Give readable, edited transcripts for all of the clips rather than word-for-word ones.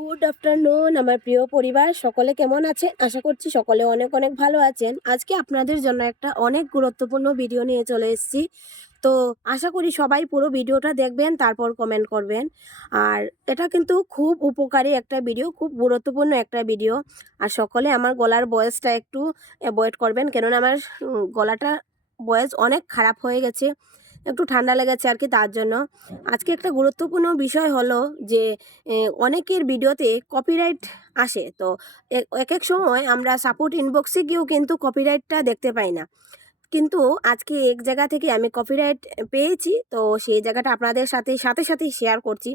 Good afternoon আমার প্রিয় পরিবার, সকলে কেমন আছেন? আশা করছি সকলে অনেক অনেক ভালো আছেন। আজকে আপনাদের জন্য একটা অনেক গুরুত্বপূর্ণ ভিডিও নিয়ে চলে এসেছি। তো আশা করি সবাই পুরো ভিডিওটা দেখবেন, তারপর কমেন্ট করবেন। আর এটা কিন্তু খুব উপকারী একটা ভিডিও, খুব গুরুত্বপূর্ণ একটা ভিডিও। আর সকলে আমার গলার ভয়েসটা একটু অ্যাভয়েড করবেন, কেননা আমার গলাটা ভয়েস অনেক খারাপ হয়ে গেছে, একটু ঠান্ডা লেগেছে আর কি, তার জন্য। আজকে একটা গুরুত্বপূর্ণ বিষয় হলো যে অনেকের ভিডিওতে কপিরাইট আসে। তো এক এক সময় আমরা সাপোর্ট ইনবক্সে গিয়েও কিন্তু কপিরাইটটা দেখতে পাই না। কিন্তু আজকে এক জায়গা থেকে আমি কপিরাইট পেয়েছি, তো সেই জায়গাটা আপনাদের সাথে শেয়ার করছি,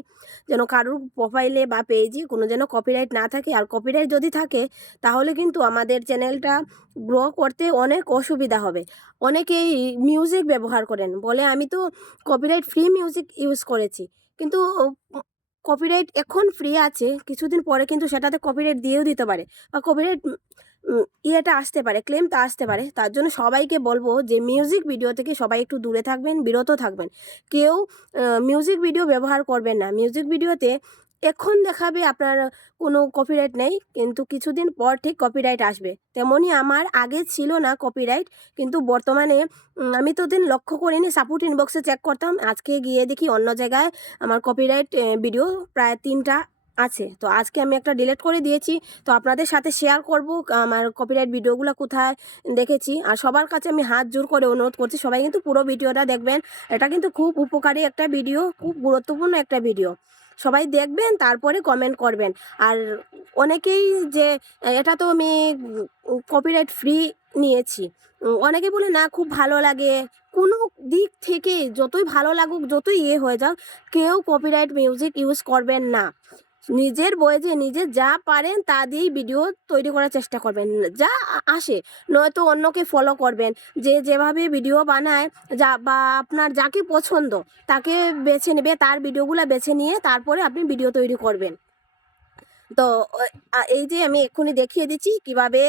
যেন কারোর প্রোফাইলে বা পেজে কোনো যেন কপিরাইট না থাকে। আর কপিরাইট যদি থাকে তাহলে কিন্তু আমাদের চ্যানেলটা গ্রো করতে অনেক অসুবিধা হবে। অনেকেই মিউজিক ব্যবহার করেন, বলে আমি তো কপিরাইট ফ্রি মিউজিক ইউজ করেছি, কিন্তু কপিরাইট এখন ফ্রি আছে, কিছুদিন পরে কিন্তু সেটাতে কপিরাইট দিয়েও দিতে পারে, বা কপিরাইট ইয়েটা আসতে পারে, ক্লেমটা আসতে পারে। তার জন্য সবাইকে বলবো যে মিউজিক ভিডিও থেকে সবাই একটু দূরে থাকবেন, বিরত থাকবেন। কেউ মিউজিক ভিডিও ব্যবহার করবেন না। মিউজিক ভিডিওতে এখন দেখাবে আপনার কোনো কপিরাইট নেই, কিন্তু কিছুদিন পর ঠিক কপিরাইট আসবে। তেমনই আমার আগে ছিল না কপিরাইট, কিন্তু বর্তমানে আমি তো দিন লক্ষ্য করিনি, সাপোর্ট ইনবক্সে চেক করতাম, আজকে গিয়ে দেখি অন্য জায়গায় আমার কপিরাইট ভিডিও প্রায় 3টা আছে। তো আজকে আমি একটা ডিলিট করে দিয়েছি। তো আপনাদের সাথে শেয়ার করব আমার কপিরাইট ভিডিওগুলো কোথায় দেখেছি। আর সবার কাছে আমি হাত জোর করে অনুরোধ করছি, সবাই কিন্তু পুরো ভিডিওটা দেখবেন। এটা কিন্তু খুব উপকারী একটা ভিডিও, খুব গুরুত্বপূর্ণ একটা ভিডিও। সবাই দেখবেন, তারপরে কমেন্ট করবেন। আর অনেকেই যে এটা তো আমি কপিরাইট ফ্রি নিয়েছি, অনেকে বলে না খুব ভালো লাগে। কোনো দিক থেকে যতই ভালো লাগুক, যতই হয়ে যাক, কেউ কপিরাইট মিউজিক ইউজ করবেন না। নিজের বয়েজে নিজে যা পারেন তা দিয়েই ভিডিও তৈরি করার চেষ্টা করবেন, যা আসে। নয়তো অন্যকে ফলো করবেন, যে যেভাবে ভিডিও বানায়, যা বা আপনার যাকে পছন্দ তাকে বেছে নেবে, তার ভিডিওগুলো বেছে নিয়ে তারপরে আপনি ভিডিও তৈরি করবেন। তো এই যে আমি এক্ষুনি দেখিয়ে দিচ্ছি কিভাবে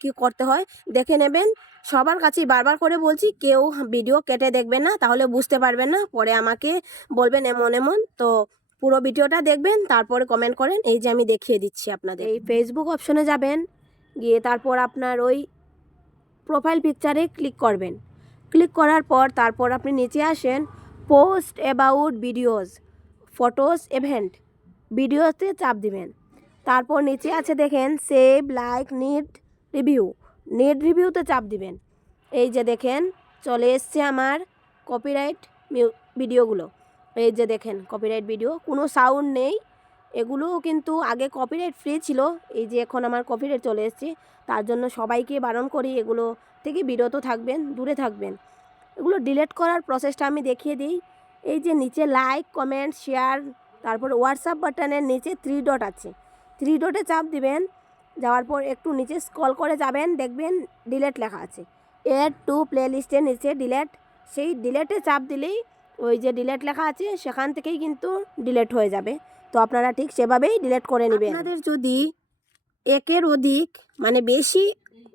কি করতে হয়, দেখে নেবেন। সবার কাছেই বারবার করে বলছি, কেউ ভিডিও কেটে দেখবেন না, তাহলে বুঝতে পারবেন না, পরে আমাকে বলবেন এমন এমন। তো পুরো ভিডিওটা দেখবেন, তারপরে কমেন্ট করেন। এই যে আমি দেখিয়ে দিচ্ছি আপনাদের, এই ফেসবুক অপশনে যাবেন, গিয়ে তারপর আপনার ওই প্রোফাইল পিকচারে ক্লিক করবেন। ক্লিক করার পর তারপর আপনি নিচে আসেন, post about videos, photos, event, ভিডিওতে চাপ দিবেন। তারপর নিচে আছে দেখেন সেভ, লাইক, নিড রিভিউতে চাপ দিবেন। এই যে দেখেন চলে এসছে আমার কপিরাইট ভিডিওগুলো। এই যে দেখেন কপিরাইট ভিডিও, কোনো সাউন্ড নেই। এগুলো কিন্তু আগে কপিরাইট ফ্রি ছিল, এই যে এখন আমার কপিরাইট চলে এসছে। তার জন্য সবাইকে বারণ করি এগুলো থেকে বিরত থাকবেন, দূরে থাকবেন। এগুলো ডিলিট করার প্রসেসটা আমি দেখিয়ে দিই। এই যে নিচে লাইক, কমেন্ট, শেয়ার, তারপর হোয়াটসঅ্যাপ বাটনের নিচে 3 ডট আছে, 3 ডটে চাপ দিবেন। যাওয়ার পর একটু নিচে স্ক্রল করে যাবেন, দেখবেন ডিলিট লেখা আছে, এড টু প্লেলিস্টের নিচে ডিলিট। সেই ডিলিটে চাপ দিলেই ওই যে ডিলিট লেখা আছে সেখান থেকেই কিন্তু ডিলিট হয়ে যাবে। তো আপনারা ঠিক সেভাবেই ডিলিট করে নেবেন। আপনাদের যদি একের অধিক মানে বেশি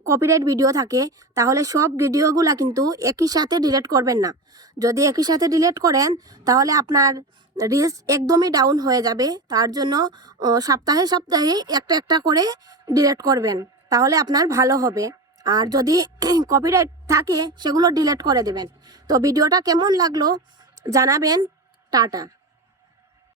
কপিরাইট ভিডিও থাকে, তাহলে সব ভিডিওগুলো কিন্তু একই সাথে ডিলিট করবেন না। যদি একই সাথে ডিলিট করেন তাহলে আপনার রিচ একদমই ডাউন হয়ে যাবে। তার জন্য সপ্তাহে সপ্তাহে একটা একটা করে ডিলিট করবেন, তাহলে আপনার ভালো হবে। আর যদি কপিরাইট থাকে সেগুলো ডিলিট করে দেবেন। তো ভিডিওটা কেমন লাগলো জানাবেন। টাটা।